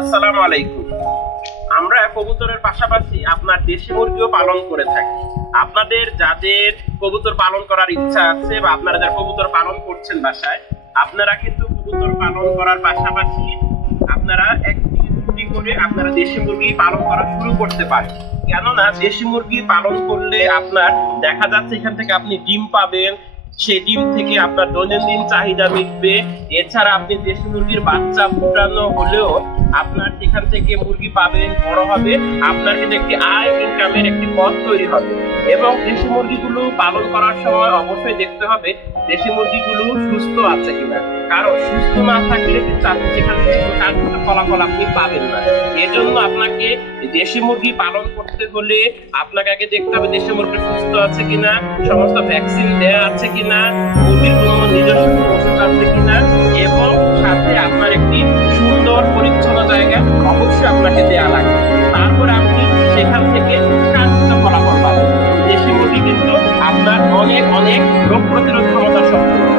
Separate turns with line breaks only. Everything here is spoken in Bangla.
আসসালামু আলাইকুম। আমরা কবুতরের পাশাপাশি আপনার দেশি মুরগিও পালন করে থাকি। আপনাদের যাদের কবুতর পালন করার ইচ্ছা আছে বা আপনারা যারা কবুতর পালন করছেন বাসায়, আপনারা কিন্তু কবুতর পালন করার পাশাপাশি আপনারা করে আপনারা দেশি মুরগি পালন করা শুরু করতে পারেন। কেননা দেশি মুরগি পালন করলে আপনার দেখা যাচ্ছে এখান থেকে আপনি ডিম পাবেন সেই ডিম থেকে আপনার দৈনন্দিন চাহিদা মিটবে। এছাড়া আপনি দেশি মুরগির বাচ্চা ফুটানো হলেও আপনার সেখান থেকে মুরগি পাবেন বড় হবে। আপনার কিন্তু একটি আয় ইনকামের একটি পথ তৈরি হবে। এবং দেশি মুরগিগুলো পালন করার সময় অবশ্যই দেখতে হবে দেশি মুরগিগুলো সুস্থ আছে কিনা। কারণ সুস্থ না থাকলে কিন্তু আপনি সেখান থেকে কাঙ্ক্ষিত ফলাফল আপনি পাবেন না। এজন্য আপনাকে দেশি মুরগি পালন করতে হলে আপনাকে আগে দেখতে হবে দেশি মুরগি সুস্থ আছে কিনা, সমস্ত ভ্যাকসিন দেওয়া আছে কিনা, মুরগির কোনো নিজস্ব ওষুধ আছে কিনা, এবং সাথে আপনার একটি সুন্দর পরিচ্ছন্ন জায়গা অনেক অনেক রোগ প্রতিরোধ ক্ষমতা সম্পূর্ণ